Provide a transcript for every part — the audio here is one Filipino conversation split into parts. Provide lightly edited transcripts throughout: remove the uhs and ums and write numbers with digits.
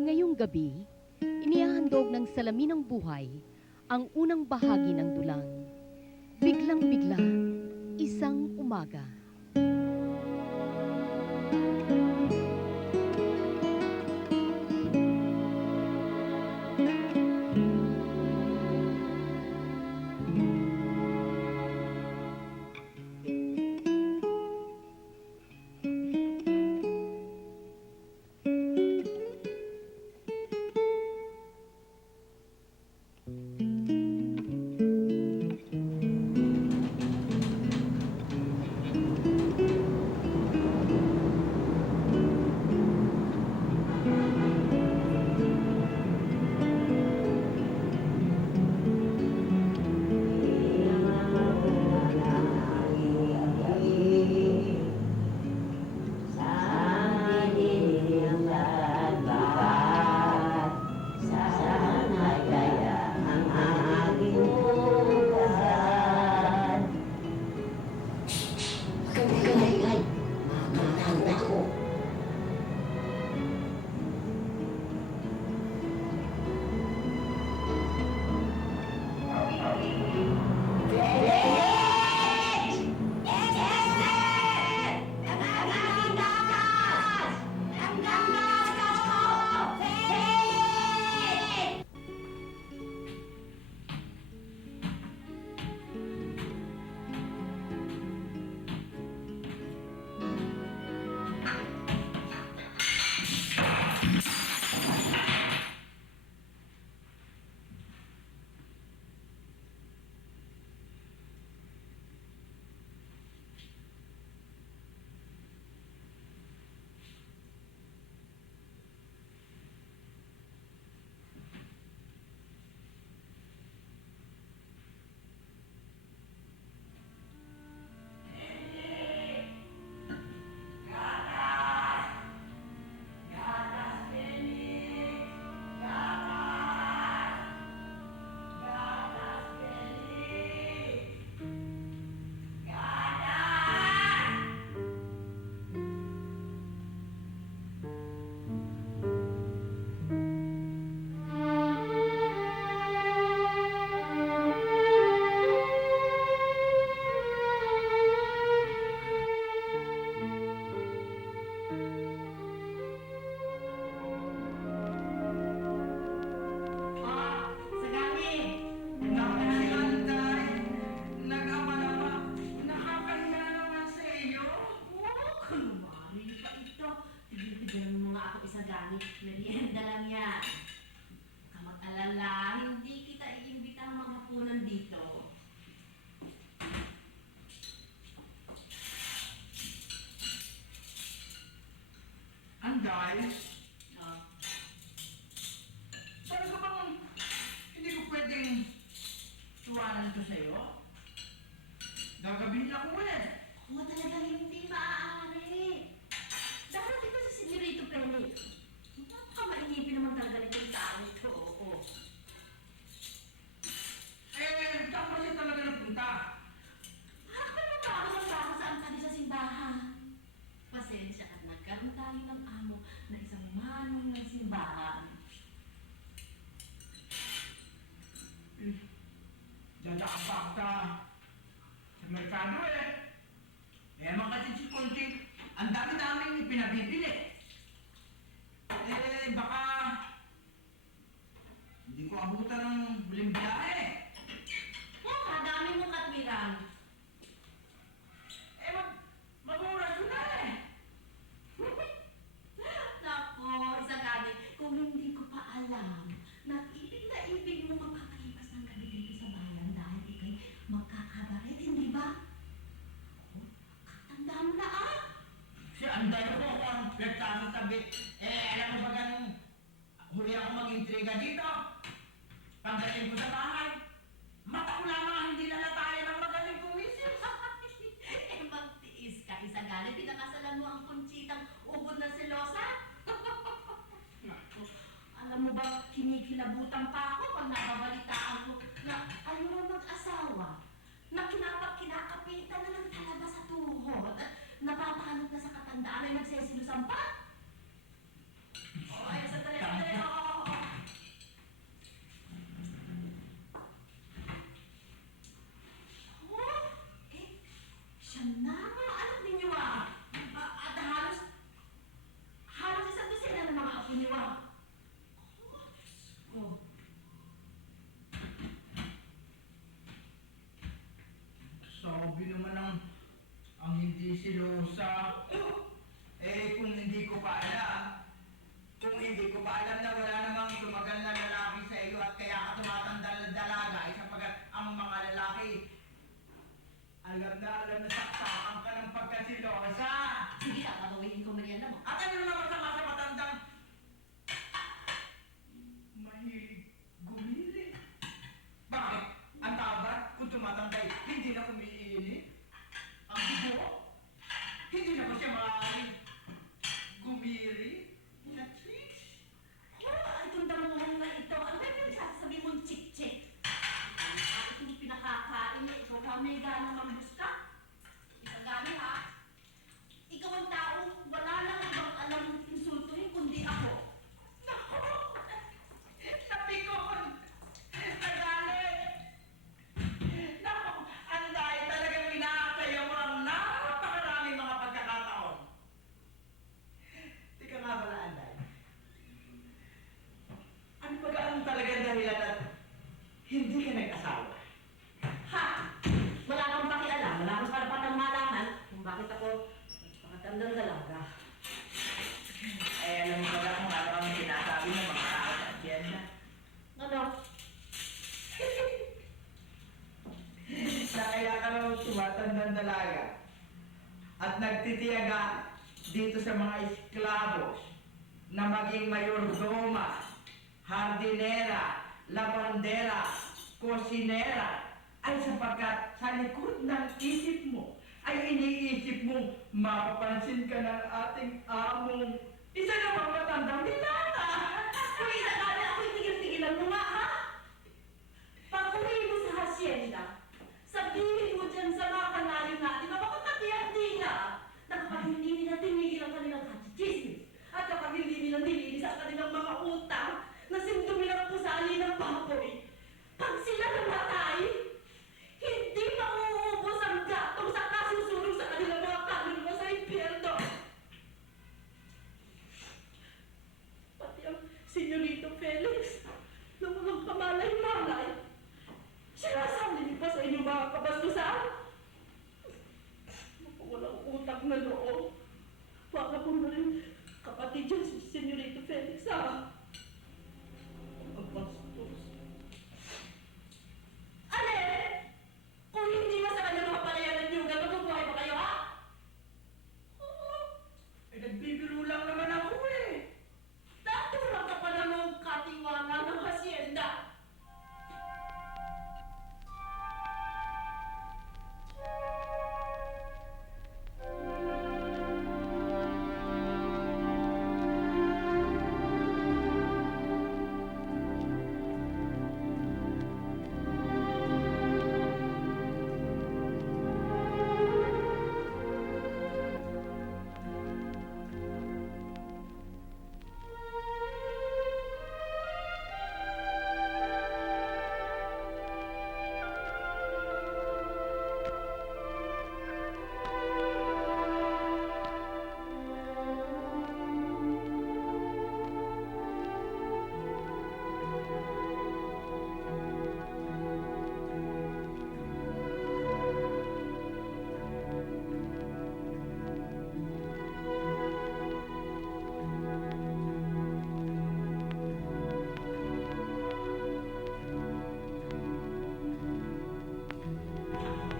Ngayong gabi, inihahandog ng salamin ng buhay ang unang bahagi ng dulang. Biglang-bigla, isang umaga. Merienda lang yan. Huwag ka mag-alala, hindi kita iimbitang maghapunan dito. Anday? Oh. Talaga bang hindi ko pwedeng tuwanan ito sa'yo? Gagabihin ako eh. Oo, talagang hindi maaari. Darating ka sa Senyorito Penny. Napakamainipin naman talaga nitong tao ito. Oo. Saan ba siya talaga napunta? Parang ka naman bago magkaka saan tabi sa simbahan. Pasensya at nagkaroon tayo ng amo na isang manong ng simbahan. Dadaan pa ako sa merkado eh. Mga kasi si Kunting, ang dami namin pinabibili. Baka hindi ko abutan ng huling biyahe. Oo, kadami mo katwiran. Mag-uras ko na eh. Nako, isa gani, kung hindi ko pa alam na ibig mo makakaipas ng gabi dito sa bayan dahil ikay magkakabaret, hindi ba? Oh, katanda mo na ah! Si Anday ko ang pwesta sa tabi. Alam mo ba ganun, huli ako mag-intriga dito. Pagdating ko sa bahay, mata ko lamang hindi nalatayan ng magaling kumisis. Magtiis ka, isa gani, pinakasalan mo ang kunchitang ubod na selosa. Nako, alam mo ba, kinikilabutan pa ako pag nababalitaan ko na ayaw na mag-asawa, na kinakapitan na ng talaga sa tuhod at napapahanap na sa katandaan ay nagsesilusan pa. Oh, ay, sandali, sandali. nagtitiyaga dito sa mga esklabos na maging mayordoma, hardinera, labandera, kosinera, ay sapagkat sa likod ng isip mo ay iniisip mong mapapansin ka ng ating among isa namang matandang dilata. Kung isa ka na ako'y tigil-tigilan mo nga, ha? Pag uwi mo sa hacienda, sabihin mo dyan sa mga kanayo natin na makakatiyandi na na kapag hindi nila tinigil ang kanilang kachismis at kapag hindi nila nilinis ang kanilang mga utang na sindumi lang pusali ng baboy, pag sila namatay, hindi mauubos ang gatong sa kasusunod sa kanilang mga kaluluwa sa impyerno. Pati ang Senyorito Felix na mga kamalay-malay, sinasabi niyo pa sa inyong mga kabastusan? Kung walang utang na loob, baka po na rin kapatid dyan si Senyorito Felix, ha? Ang bastos. Ale! Kung hindi ba sa kanya mga palayanan niyo, mabubuhay pa kayo, ha? Oo. Eh, nagbibiro lang naman ako eh. Naturang ka pa namang katiwala ng hacienda.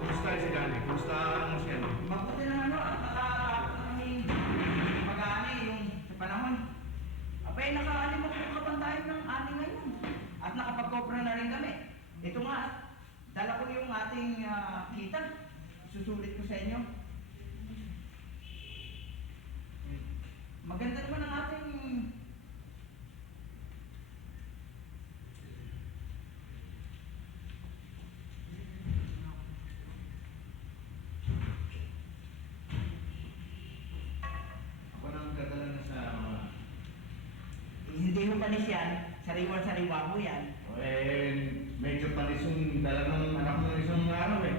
Kumusta si Dani? Kumusta ang Marciano? Mabuti naman at nakakapag ng mag-ani yung sa panahon. Abay, nakaalimot yung kabantayan ng ani ngayon. At nakapag-copra na rin kami. Ito nga, dala ko yung ating kita. Susulit ko sa inyo. Maganda naman ang ating Ako nang dadala na sa mga... hindi mo panis yan. Sariwan-sariwa mo yan. Medyo panis yung dala ng anak mo ng isang araw eh.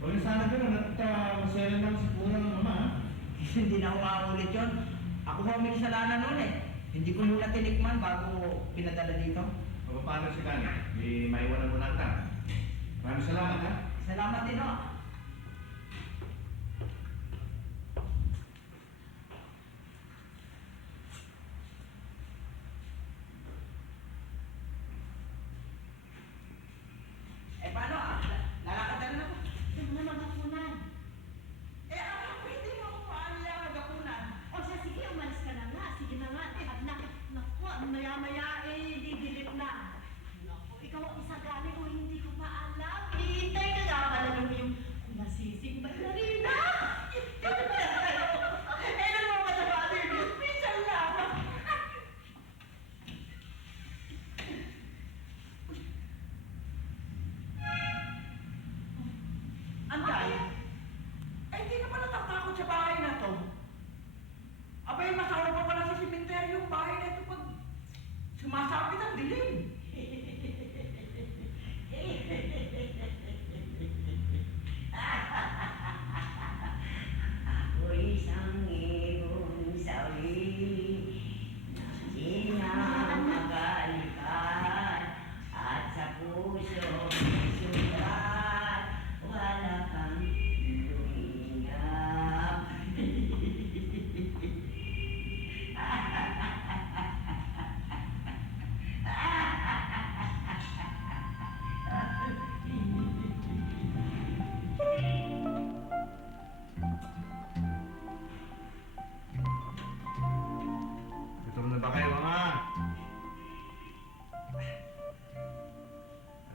Huwag na sana gano'n at masaya lang si Purang mama ha? Hindi na ako makaulit yun. Ako ho may kasalanan nun eh. Hindi ko muna tinikman bago pinadala dito. O paano si Dani? May maiwanan mo lang ka. Maraming salamat ha? Salamat din ho. Eh paano lalakad na rin ako. Yung mga magapunan. Eh ako hindi mo ako paano yung magapunan. O siya, sige, umalis ka na nga. Sige na nga. At naku, maya-maya didilip na. Naku, ikaw ang isagani o hindi ko pa alam. Iintay ka nga pala nung yung nasising ballerina. Eh ano mo matabali? Minsan lang. Anday, eh hindi ka pa natatakot sa bahay na to. Abay, masawa pa pala sa simenteryo yung bahay na ito pag ba kayo, mga?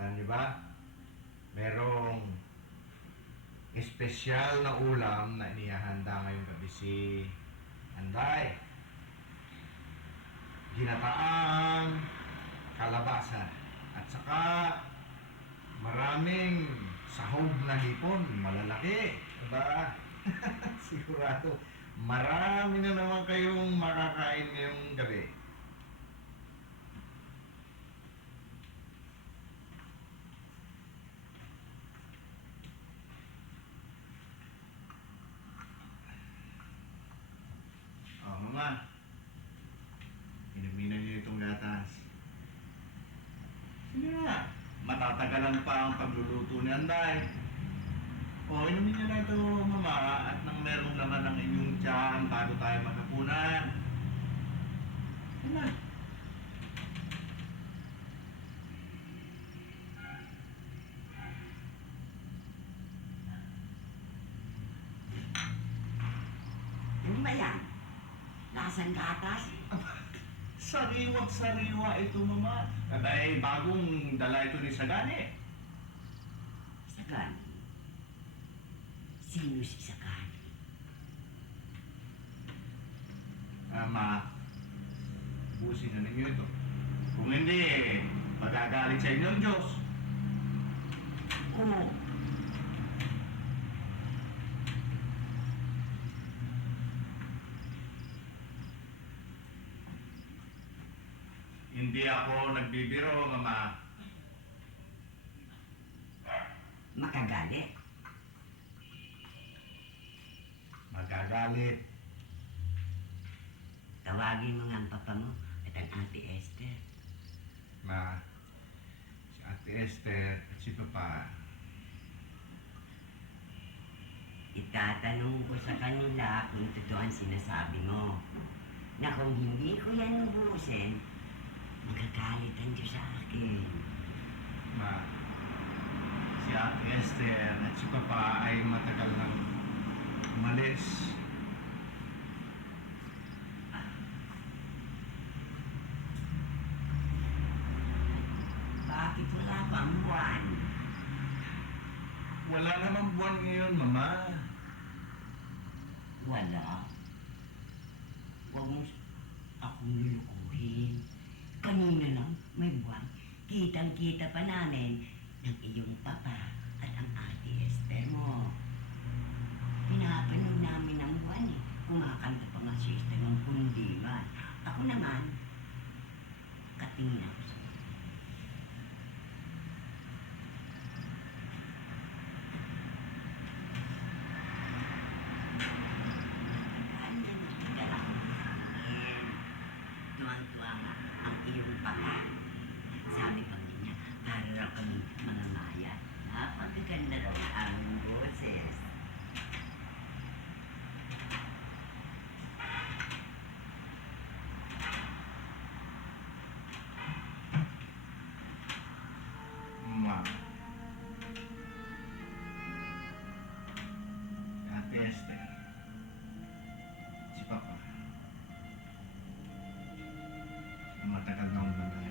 Alam niyo ba? Merong espesyal na ulam na inihahanda ngayong gabi si Anday. Ginataang kalabasa at saka maraming sahog na hipon, malalaki. Diba? Sigurado, marami na naman kayong makakain ngayong gabi. Oh, mama. Inuminan niyo itong gatas. Sige na. Matatagalan pa ang pagluluto ni Anday. O, inumin niyo na ito, mama, at nang merong laman ng inyong tiyan bago tayo maghapunan. Sige na. Ano ba yan? Lasang gatas? Sariwang-sariwa ito, mama. Abay, bagong dala ito ni Sagani. Sagani? Sino si Sagani? Ma, busin na ninyo ito. Kung hindi, magagalit sa inyo ang Diyos. Oo. Hindi ako nagbibiro, mama. Makagalit. Magagalit. Tawagin mo nga ang papa mo at ang ate Esther. Ma, si Ate Esther at si Papa. Itatanong ko sa kanila kung totoo ang sinasabi mo. Na kung hindi ko yan ubusin, magagalit ang Diyos sa akin. Ma, si Ate Esther at si Papa ay matagal nang umalis. Bakit wala pang buwan? Wala namang buwan ngayon, Mama. Wala. Huwag mo akong lulukuhin. Kanina lang may buwan. Kitang-kita pa namin ng iyong papa at ang ate Esther mo. Pinapanood namin ang buwan eh. Kumakanta pa nga si Esther ng kundiman. Ako naman, katingin ako sa tuwang-tuwa nga ang iyong papa. Sabi pa niya, para raw kami mga maya. Napagaganda raw ang boses. Ma. Ate Esther. Si Papa. Matagal na akong nagay.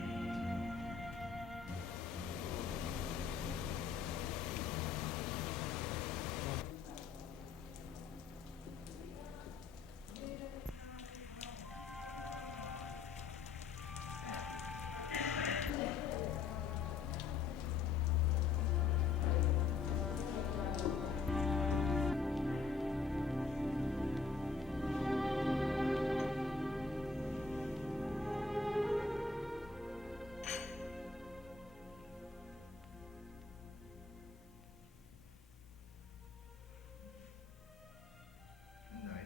Anday.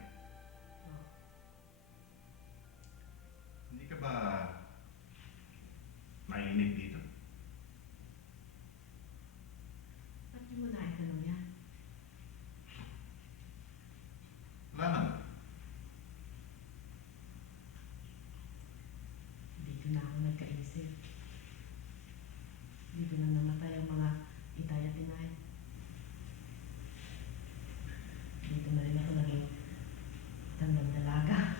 Hindi ka ba mainig dito? Ba't di mo na itanong yan? Wala naman. Dito na ako nagkaisip. Dito na namatay ang mga itay at inay. Dito na rin ako naging tandang dalaga.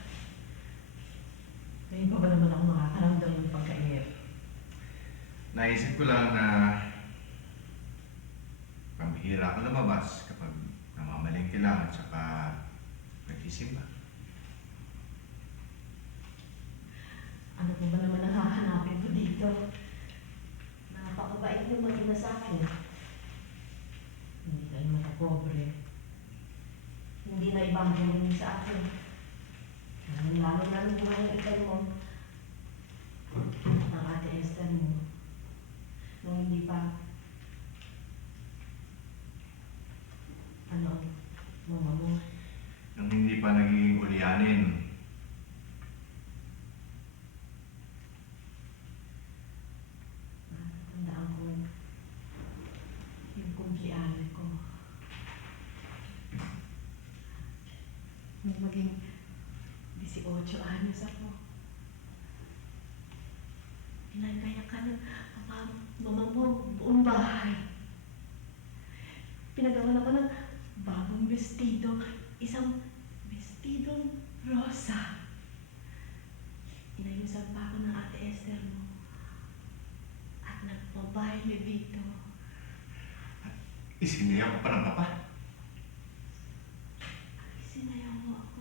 Ngayon pa ba naman ako makakaramdam ng pagkainip? Naisip ko lang na pambihira ka lumabas kapag namamalengke lang at saka nag-isimba. Ano po ba naman ang hahanapin ko dito? Napakabait mo mag-ina sa akin. Hindi kayo matapobre. Hindi na ibang galing sa akin. Lalo na ng buhay ng ikay mo. Ng ate Esther mo. Nung hindi pa. Ano? Mama mo. Nang hindi pa nagiging ulyanin. Tandaan ko yung kumpiyanay ko. Nung maging 18 anyos ako, pinagkaya ka ng mama mo buong bahay. Pinagawa ako ng bagong vestido, isang vestidong rosa. Inayusan pa ako ng ate Esther mo. At nagpabayle dito. Isiniyak ko pa ng papa. Sinayaw mo ako.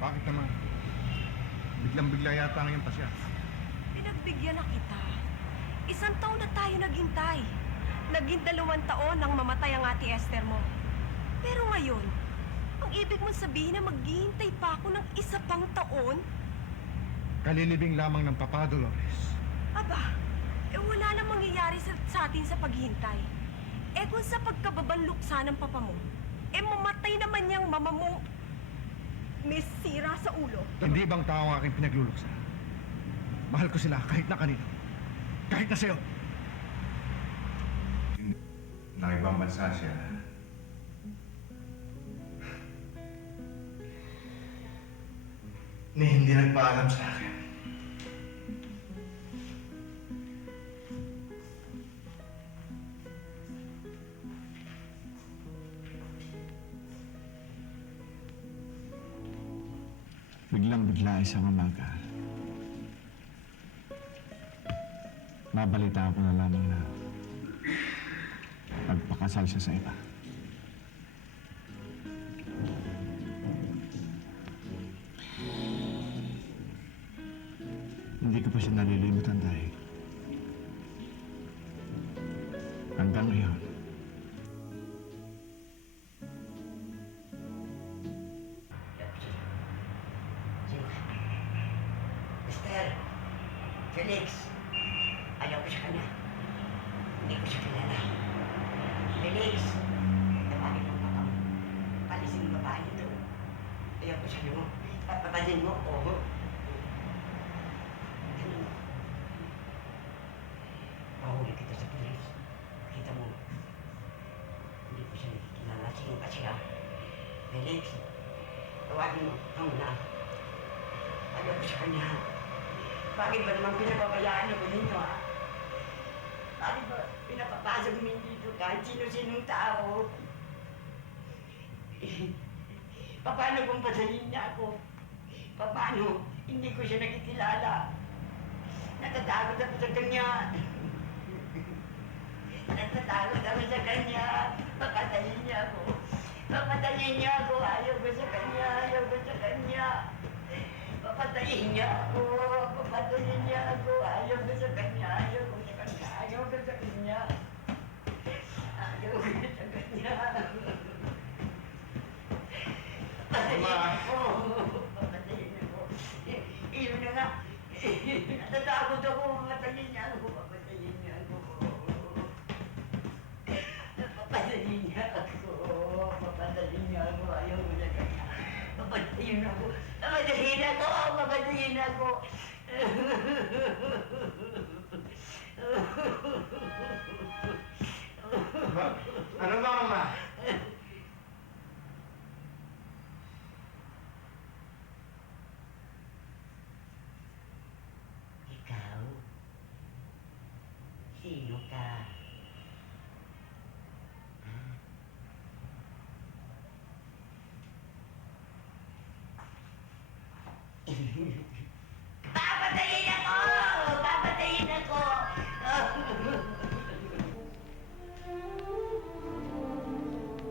Bakit naman? Biglang-bigla yata ngayon pa siya. Pinagbigyan na kita. 1 taon na tayo naghintay. Naging 2 taon nang mamatay ang ate Esther mo. Pero ngayon, ang ibig mong sabihin na maghihintay pa ako ng 1 pang taon? Kalilibing lamang ng Papa Dolores. Aba, wala nang mangyayari sa atin sa paghintay. Kung sa pagkababanluksa ng papa mo, mamatay naman niyang mama mo may sira sa ulo. Hindi bang tao ang aking pinagluluksa? Mahal ko sila kahit na kanino. Kahit na sa'yo. Nang ibang bansa siya. Ni hindi nagpaalam sa akin. Biglang-bigla isang umaga, nabalita ko na lamang na nagpakasal siya sa iba. Hindi ko pa siya nalilimutan dahil hanggang ngayon, Esther, Felix, ayaw ko sa kanya. Hindi ko siya kilala. Felix, tawagin mo papa mo. Palisin yung babae nito. Ayaw ko sa iyo. Papatayin mo, oo. Bakit? Ang na. Ayaw ko sa kanya. Bakit ba naman pinababayaan ako ninyo, ha? Bakit ba pinapapasok ninyo dito kahit sino-sinong tao? Paano kung pasayin niya ako? Paano? Hindi ko siya nakikilala. Natatakot ako sa kanya. Natatakot ako sa kanya. Papatayin niya ako. Papatayin niya ako. Ayaw ko sa kanya. Ayaw ko sa kanya. Papatayin niya ako. Papatayin niya ako. Ayaw ko sa kanya. Ayaw ko sa kanya. Ayaw ko sa kanya. Ayaw ko sa kanya. Papatayin ako. Papatayin ako. Iyon na nga. Natatakot ako. Papatayin niya ako. Papatayin niya ako. Papatayin niya ako. Papatayin niya ako. Ayaw ko sa kanya. Papatayin ako. Papatayin ako. Papatayin ako. Ano ba, Mama? Ikaw? Sino ka? Papatayin ako! Papatayin ako!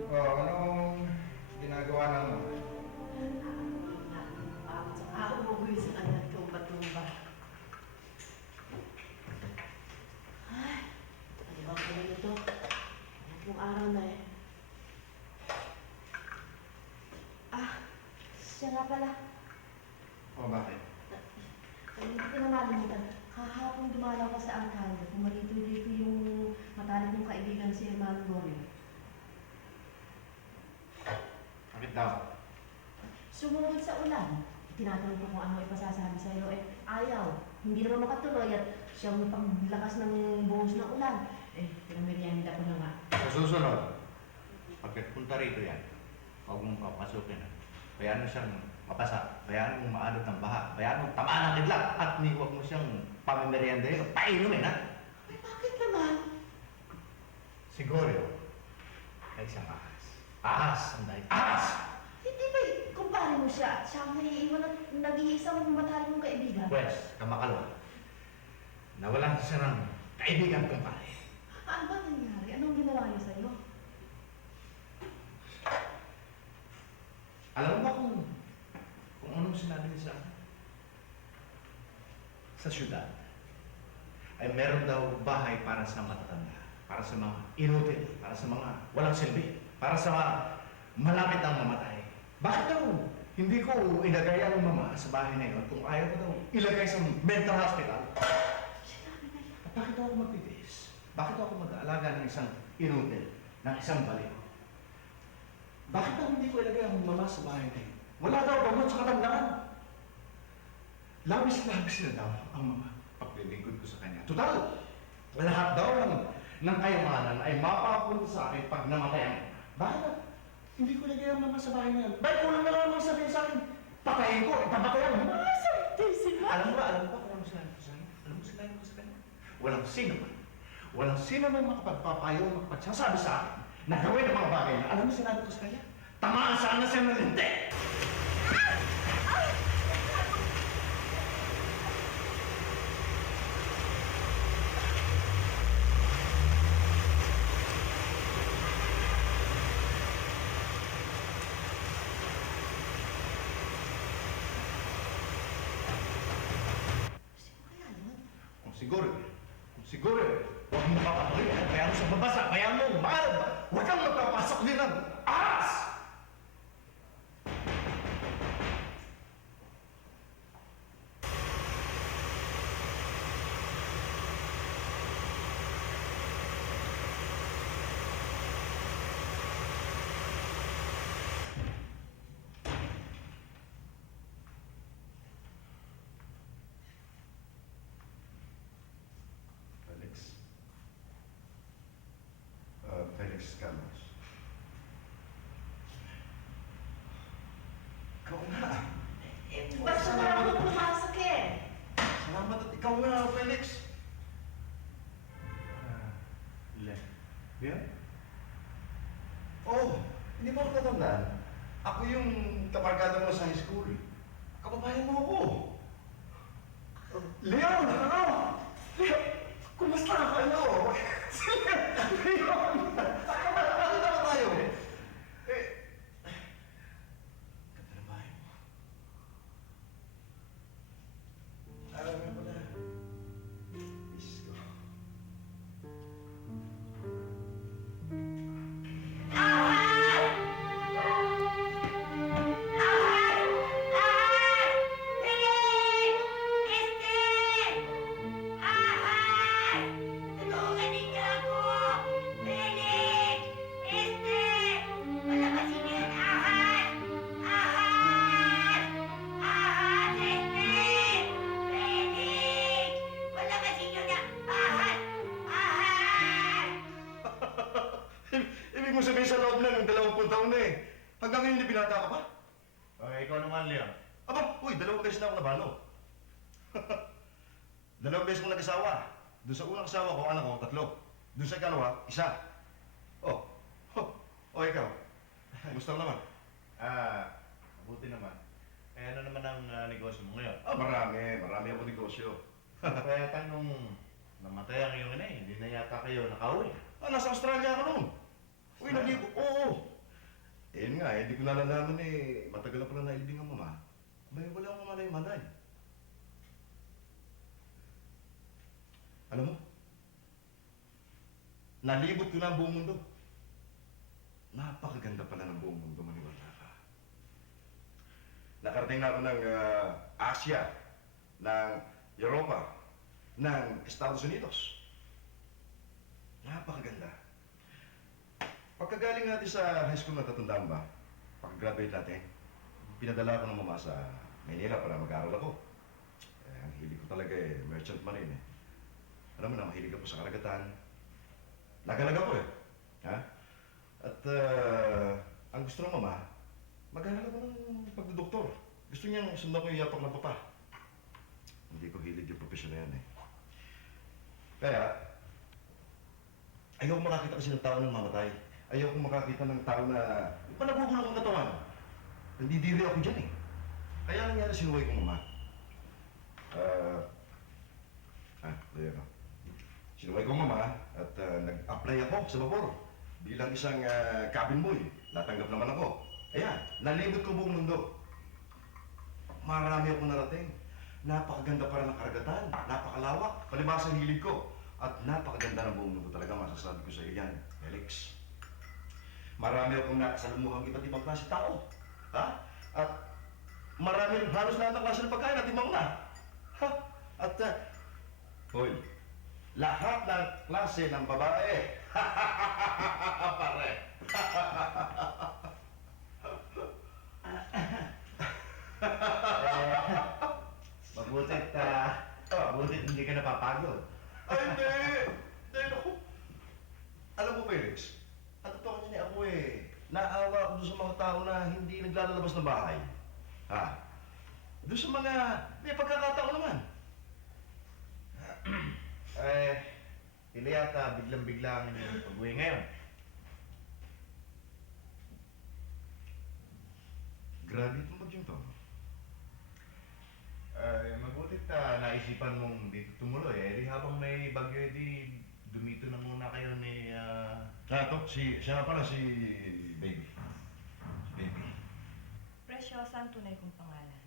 Anong ginagawa ng Mama? Ako mabuhay sa kanya tumba-tumba. Ay, ano ba ako nito? Anong araw na eh. Siya nga pala. Bakit? Hindi ko na malimutan. Kahapon dumalaw ka sa angkan. Pumarito-rito yung matalik mong kaibigan si Hermano Gorio. Bakit daw? Sumunod sa ulan. Tinatanong ko kung ano ipasasabi sa'yo. Ayaw. Hindi naman makatuloy at siyang paglakas ng buhos ng ulan. Pinamerienda ko na nga. Sa susunod, pagkat punta rito yan, huwag mong papasukin. Bayaan mo siyang mapasa, bayaan mong maanod ng baha, bayaan mong tamaan ng kidlat, at huwag mo siyang pamimerienda yun, painumin, ha? Bakit naman? Siguro, ay isang ahas. Ahas, ang dahil. Ahas! Hindi ba kumpare mo siya at siya ang naiiwan at nag-iisang matalik mong kaibigan? Pwes, kamakalawa. Nawalan siya ng kaibigan kong pare. Ano ba nangyari? Anong ginawa niya sa'yo? Alam mo ba kung anong sinabi niya sa akin? Sa syudad, ay meron daw bahay para sa matatanda, para sa mga inutil, para sa mga walang silbi, para sa mga malapit ang mamatay. Bakit daw hindi ko ilagay ang mama sa bahay na yun kung ayaw ko daw ilagay sa mental hospital? At bakit daw ako magtitiis? Bakit daw ako mag-aalaga ng isang inutil, ng isang baliw? Bakit daw hindi ko ilagay ang mama sa bahay na yun? Wala daw gamot sa katandaan. Labis-labis na daw ang mama paglilingkod ko sa kanya. Total, lahat daw ng kayamanan ay mapapunta sa akin pag namatay ang mama. Bakit daw? Hindi ko ilagay ang mama sa bahay na yun. Bakit kulang na lang sabihin sa akin? Patayin ko, ipapatay ang mama. Alam mo ba kung ano sinabi ko sa kanya? Alam mo sinabi ko sa kanya? Walang sino man makapagpapayo o makapagsasabi sa akin na gawin ang mga bagay na alam mo sinabi ko sa kanya? Tamaan sana siya ng linte! Kung siguro, huwag mo papatuloy, kaya mo sa babasa, kaya mo umarap, huwag kang magpapasok din ng ahas! Felix Campos. Ikaw na. tandaan, ako yung kabarkada mo sa high school. Kababayan mo ako. Leon, ano? Leon, kumusta ka kayo? Leon, nakakita ba tayo? Ganda na bahay mo. Alam mo pala. Diyos ko. Ibig mo sabihin sa loob na ng 20 taon na eh. Hanggang ngayon hindi binata ka pa? Okay, ikaw naman, Leon. Aba, uy, 2 beses na ako nabalo. 2 beses kong nag-asawa. Doon sa unang asawa ko, anak ko, 3. Doon sa ikalawa, 1. Oh, ikaw. Gusto naman? Mabuti naman. Eh, ano naman ang negosyo mo ngayon? Marami ako negosyo. Kaya nung namatay ang iyong ina, hindi na yata kayo nakauwi. Nasa Australia ako noon. Uy, naligo. Oo. Yun nga, hindi ko nalalaman eh. Matagal na pala nailibing ang mama. May wala akong malay-malay. Alam mo, nalibot ko na ang buong mundo. Napakaganda pala ng buong mundo, maniwala ka. Nakarating na ako ng Asia, ng Europa, ng Estados Unidos. Napakaganda. Pagkagaling natin sa high school, natatandaan ba? Pagka-graduate natin, pinadala ko ng mama sa Manila para mag-aaral ako. Ang hilig ko talaga eh, merchant marine eh. Alam mo na, mahilig ako sa karagatan. Nagalag ako eh. Ha? At ang gusto ng mama, mag-aaral ako ng pagdodoktor. Gusto niyang sundan ko yung yapak ng papa. Hindi ko hilig yung profesyon na yan eh. Kaya, ayaw ko makakita kasi ng tao na mamatay. Ayaw ko makakita ng tao na panagugulong ang katawan. Nandidiri ako dyan eh. Kaya nangyari sinuway ko mama. Dito ako. Sinuway ko mama at nag-apply ako sa Babor. Bilang isang cabin boy. Natanggap naman ako. Ayan, nalibot ko buong mundo. Marami akong narating. Napakaganda para ng karagatan. Napakalawak. Palibasa ang hilig ko. At napakaganda ng buong mundo talaga, masasabi ko sa iyo yan, Alex. Marami akong nakasalamuhang iba't ibang klase tao. Ha? At marami, halos lahat ng klase ng pagkain at ibang na. Ha? At, hoy, lahat ng klase ng babae. Pare. Mabutit hindi ka napapagod. Ay, hindi! Hindi, naku. Alam mo, Felix, ang totoo niya ako eh, naawa ako doon sa mga tao na hindi naglalabas ng bahay. Ha? Doon sa mga, may pagkakataon naman. Hindi yata biglang-bigla ang inyong pag-uwi ngayon. Grabe itong bagyong to. Mabutit naisipan mong dito tumuloy. Di habang may bagyo, di dumito na muna kayo ni... Siya nga pala si Baby. Si Baby. Preciosa ang tunay kong pangalan.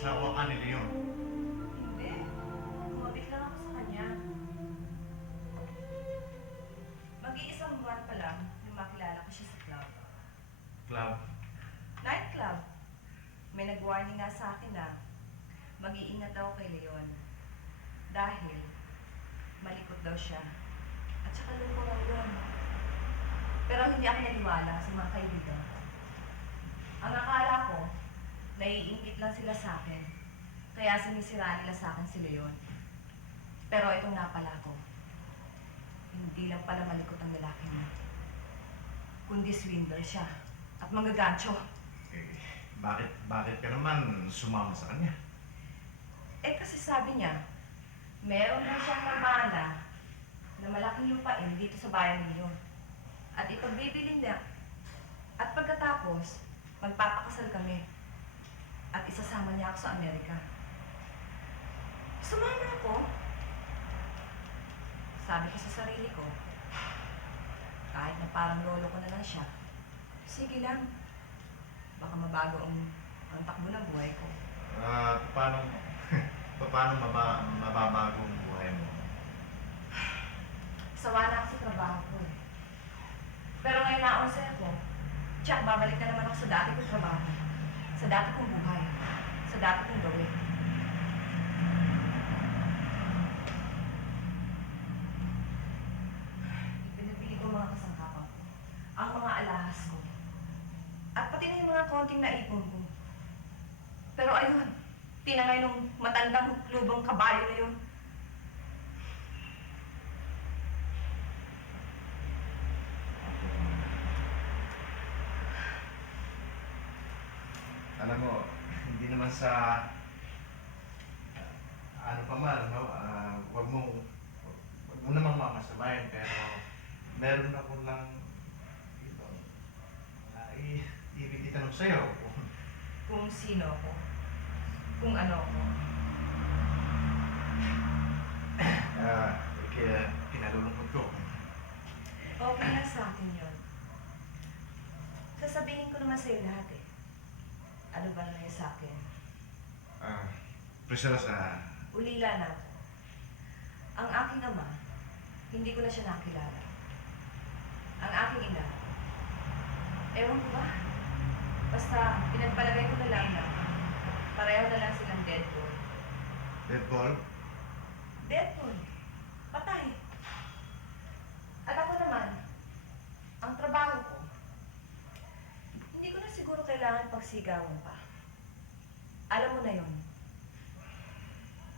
Asawa ka ni Leon. Hindi. Kumabit lang ako sa kanya. Mag-iisang buwan pa lang nung makilala ko siya sa club. Club. Nightclub. May nag-warning nga sa akin na mag-iingat ako kay Leon. Dahil malikot daw siya. At saka lumurang yun. Pero hindi ako naniwala sa mga kaibigan ko. Ang akala ko, naiingit lang sila sa akin. Kaya sinisira nila sa akin si Leon. Pero itong napala ko, hindi lang pala malikot ang lalaki niya. Kundi swindler siya. At manggagancho. Eh, bakit ka naman sumama sa kanya? Eh kasi sabi niya, meron daw siyang namana na malaking lupain dito sa bayan niyo. At ipagbibili niya. At pagkatapos, magpapakasal kami. At isasama niya ako sa Amerika. Sumama ako. Sabi ko sa sarili ko, kahit na parang lolo ko na lang siya, sige lang. Baka mabago ang takbo ng buhay ko. Paano mababago ang buhay mo? Sawa na ako sa trabaho ko eh. Pero ngayon naonse ako. Tsak, babalik na naman ako sa dati kong trabaho. Sa dati kong buhay. Sa dati kong gawin. Pinabili ko mga kasangkapan ko. Ang mga alahas ko. At pati na yung mga konting naipon ko. Pero ayun, tinangay nung matandang lubong kabayo na yun. Alam mo, hindi naman sa ano pa man, no? Wag mo namang mamasamayan, pero meron ako lang ito, ibig itanong sa'yo. Kung sino ako. Kung ano ako. Kaya kinalulungkot ko. Okay na sa akin yun. Sasabihin ko naman sa'yo lahat eh. Ano ba naman yun sa akin? Preciosa, Ulila na ako. Ang aking ama, hindi ko na siya nakilala. Ang aking ina, ewan ko ba? Basta pinagpalagay ko na lang na pareho na lang silang dead boy. dead ball. Dead boy. Patay. At ako naman, ang trabaho ko, hindi ko na siguro kailangan pagsigawan pa. Alam mo na yun.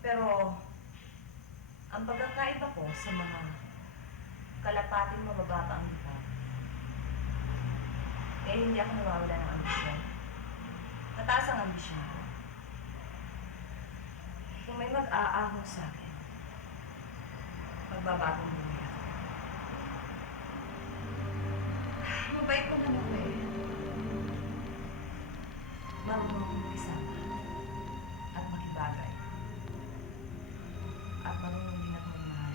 Pero, ang pagkakaiba ko sa mga kalapating mabababa ang lupa, eh hindi ako nawawala ng ambisyon. Mataas ang ambisyon ko. Kung may mag-aahon sa akin, magbabagong buhay ako. Mabait ko naman ako eh. Marunong akong makisama at makibagay. At marunong din ako mahal.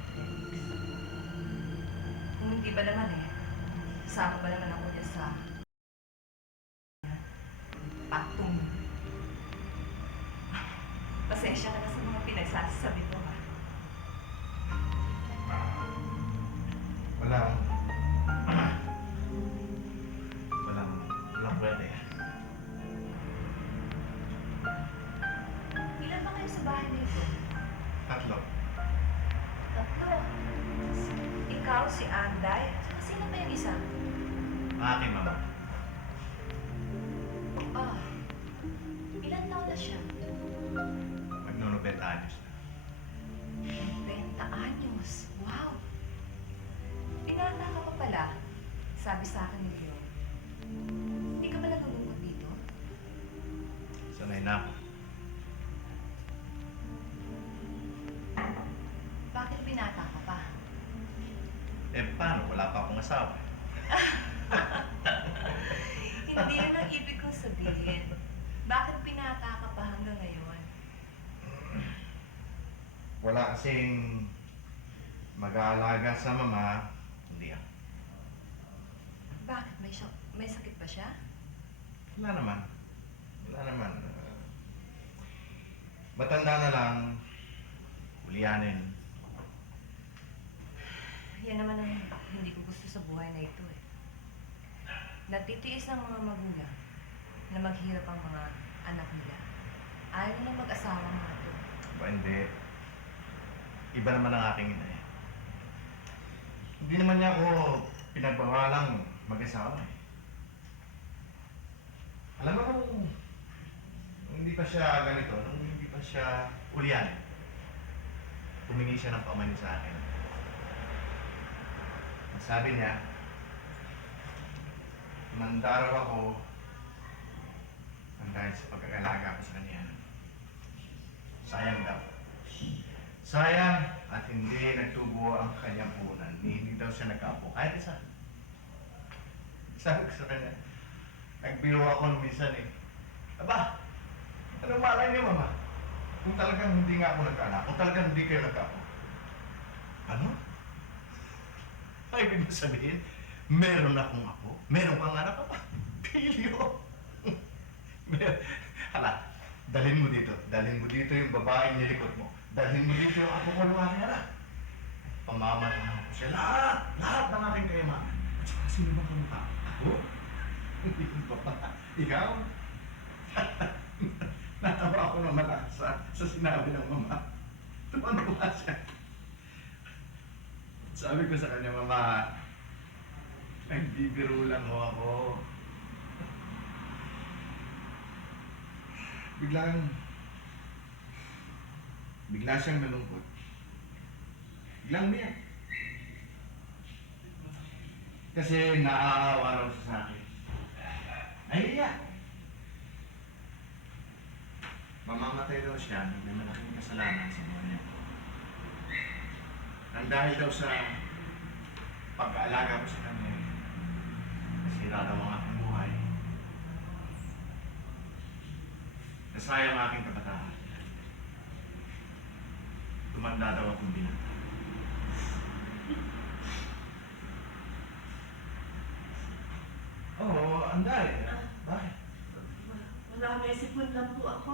Kung hindi ba naman eh, kasama ba naman ako dyan sa paktong. Pasensya ka na sa mga pinagsasabi ko ha. Walang pwede. Ilan ba kayo sa bahay nito? Tatlo. Tatlo. Ikaw, si Anday, at saka sino ba yung isa? Aking mama. Ah, ilan taon na siya? Magno-90 anyos na. 20 anyos. Wow! Pinata ka pa pala, sabi sa akin ni Leo. Hindi ka ba nalulungkot dito? Sanay na ako. Bakit binata ka pa? Paano? Wala pa akong asawa. Hindi yun ang ibig kong sabihin. Bakit binata ka pa hanggang ngayon? Wala kasing mag-aalaga sa mama, hindi ako. Bakit? May sakit ba siya? Wala naman. Wala naman. Matanda na lang, ulianin. Yan naman ang hindi ko gusto sa buhay na ito eh. Natitiis ng mga magulang na maghirap ang mga anak nila. Ayaw nilang mag-asawa ang mga ito. Ba, hindi. Iba naman ang aking ina eh. Hindi naman niya ako pinagbawalang mag-asawa eh. Alam mo nung hindi pa siya ganito, nung hindi pa siya ulian, humingi siya ng paumanhin sa akin. Ang sabi niya, manda raw ako ang dahil sa pagkakalaga ko sa kanya. Sayang daw. Sayang at hindi nagtubo ang kanyang punan. Hindi daw siya nagkaapo kahit isa. Sabi ko sa kanya, nagbiro ako nung minsan eh. Aba, anong malay niyo, Mama? Kung talagang hindi nga ako nagkaanak, kung talagang hindi kayo nagkaapo. Ano? Ay, ibig sabihin, meron akong ako, meron kang anak pa. Pilyo. Hala, dalhin mo dito yung babaeng nilikot mo. Dalhin mo dito yung ako ko ng aking anak. Pamamatahan ko siya. Lahat ng aking kayamanan. At saka sino ba kamukha? Ako? Hindi ko pa. Ikaw? Natawa ako naman sa sinabi ng mama. Tumanuwa siya. Sabi ko sa kanya, Mama, nagbibiro lang ho ako. Bigla siyang nalungkot. Biglang umiyak. Kasi naaawa raw siya sa akin. Nahiya. Mamamatay daw siya, may malaking kasalanan sa buhay niya. Nang dahil daw sa pag-aalaga ko sa kanya, nasira daw ang aking buhay. Nasayang ang aking kabataan. Tumanda daw akong binata. Oo, anday. Bakit? Wala, may sipon lang po ako.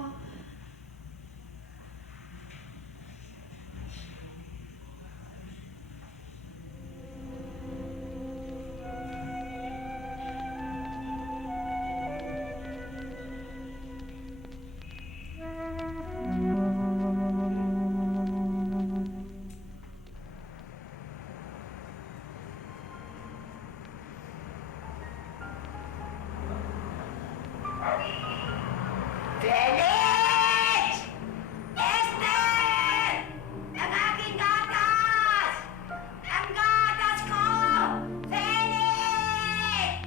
Felix! Esther! Ang aking gatas! Ang gatas ko! Felix!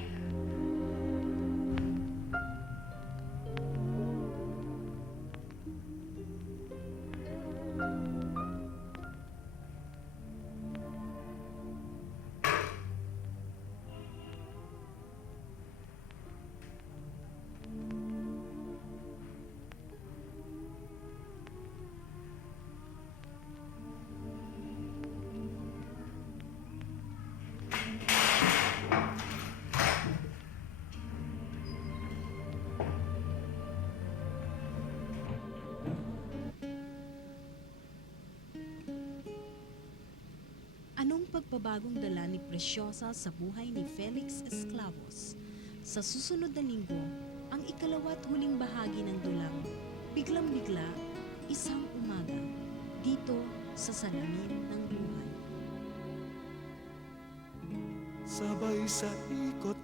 Anong pagbabagong dala ni Preciosa sa buhay ni Felix Esclavos? Sa susunod na linggo, ang ikalawa't huling bahagi ng dulang, biglang-bigla, isang umaga, dito sa Salamin ng Buhay. Sabay sa ikot